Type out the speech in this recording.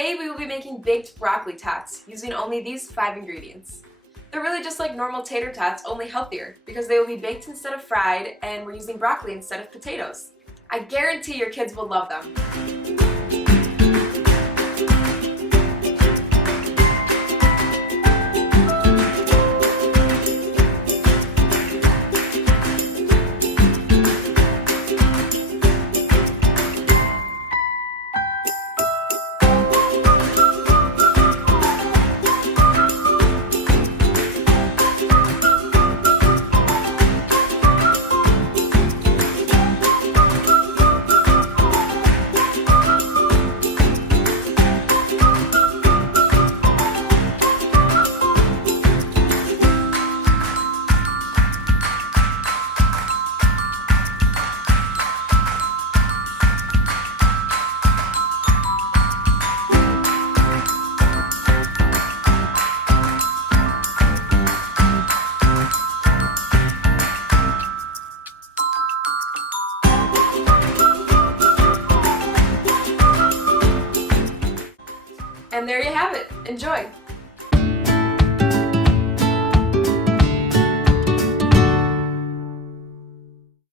Today we will be making baked broccoli tots using only these 5 ingredients. They're really just like normal tater tots, only healthier, because they will be baked instead of fried and we're using broccoli instead of potatoes. I guarantee your kids will love them. And there you have it. Enjoy!